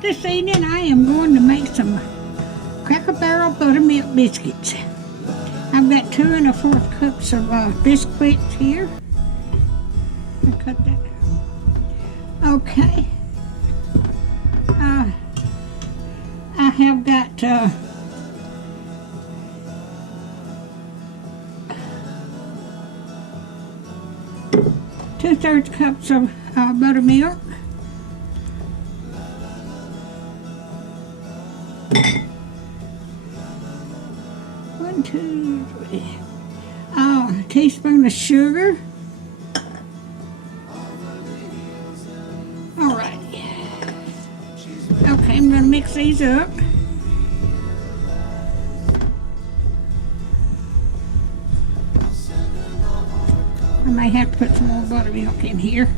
This evening I am going to make some Cracker Barrel Buttermilk Biscuits. I've got 2 1/4 cups of Bisquick here. I'll cut that. Okay. I have got 2/3 cups of buttermilk. 1, 2, 3. A teaspoon of sugar. Alrighty. Okay, I'm going to mix these up. I may have to put some more buttermilk in here.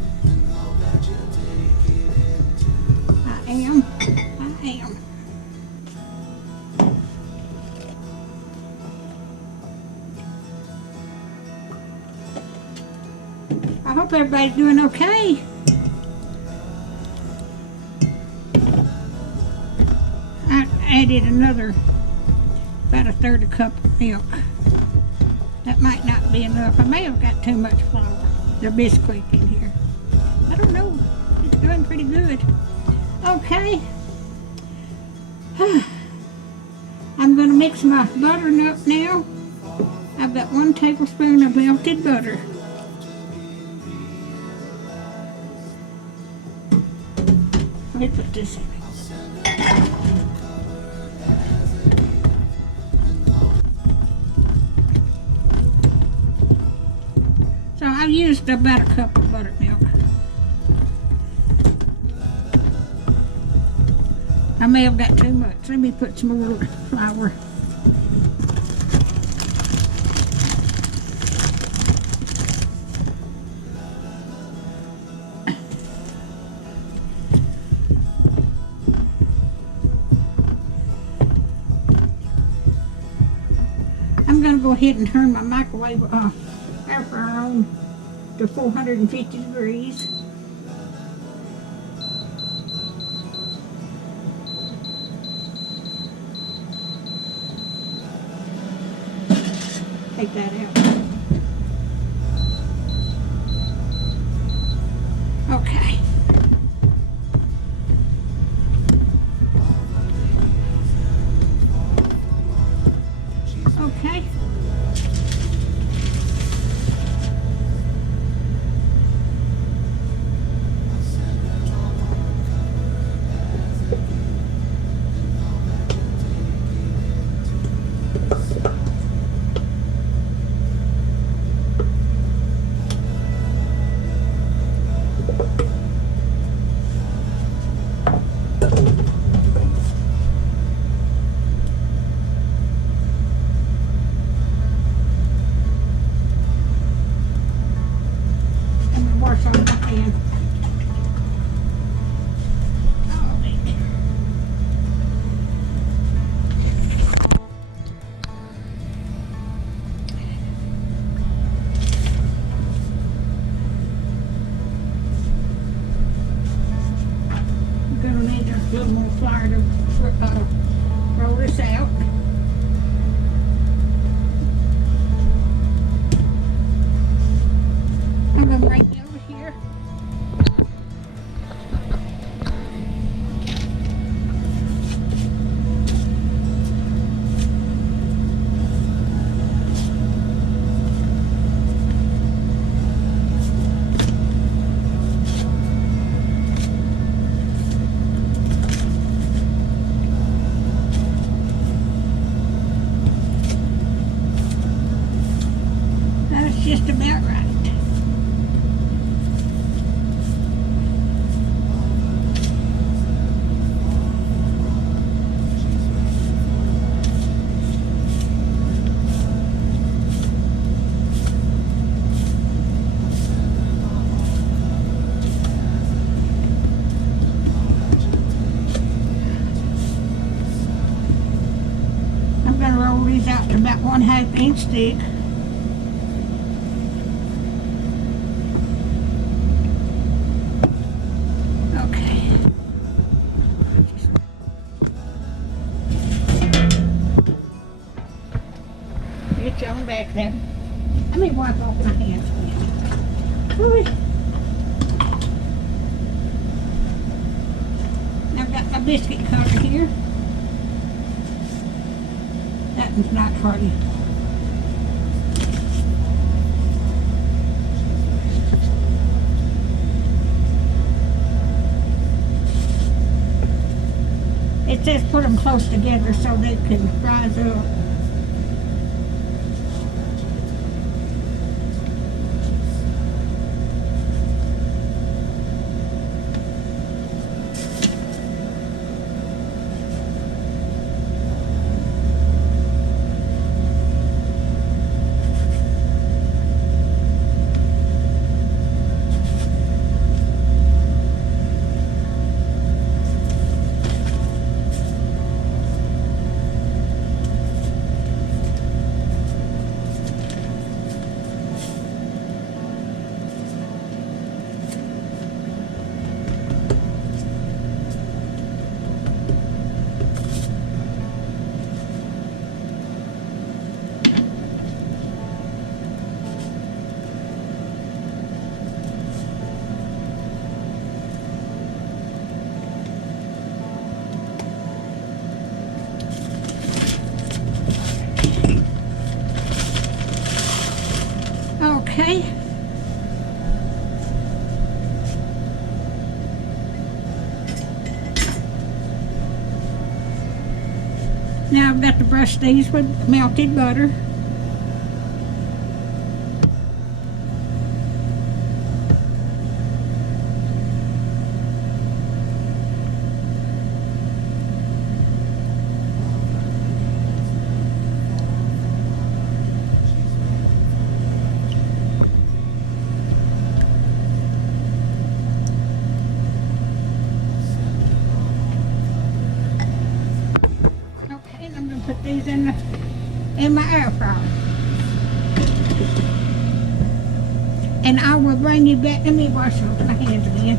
I am. I hope everybody's doing okay. I added another about 1/3 cup of milk. That might not be enough. I may have got too much flour, the Bisquick in here. I don't know. It's doing pretty good. Okay. I'm going to mix my butter up now. I've got 1 tablespoon of melted butter. Let me put this in. So I've used about 1 cup of buttermilk. I may have got too much. Let me put some more flour. I'm going to go ahead and turn my microwave air fryer on to 450 degrees. Take that out. Okay. Okay. A little more flour to roll this out. I'm going to bring it over here. Just about right. I'm going to roll these out to about 1/2 inch thick. back there. Let me wipe off my hands again. I've got my biscuit cutter here. That one's not hearty. It says put them close together so they can rise up. Okay. Now I've got to brush these with melted butter. Put these in my air fryer, and I will bring you back. Let me wash off my hands again.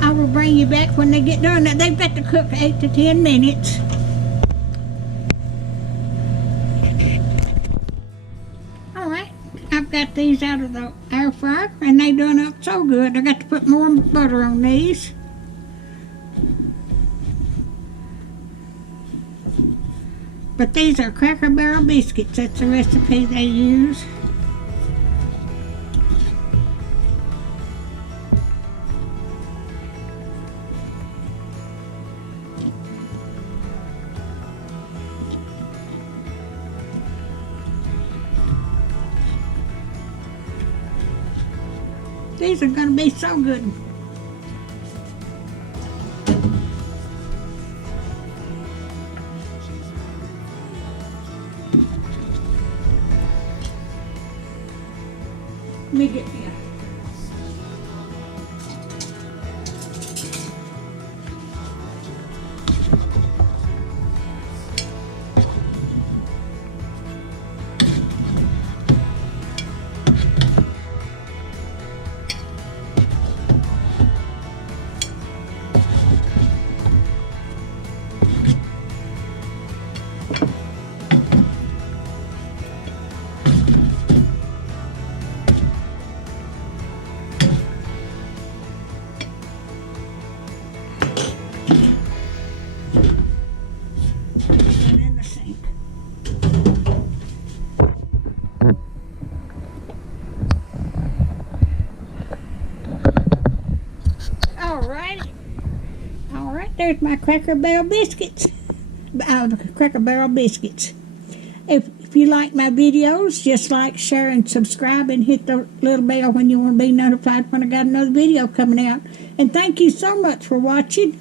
I will bring you back when they get done. Now, they've got to cook 8 to 10 minutes. All right, I've got these out of the air fryer, and they done up so good. I got to put more butter on these. But these are Cracker Barrel biscuits. That's the recipe they use. These are going to be so good. Let me get here. There's my Cracker Barrel biscuits. Cracker Barrel biscuits. If you like my videos, just like, share, and subscribe, and hit the little bell when you want to be notified when I got another video coming out. And thank you so much for watching.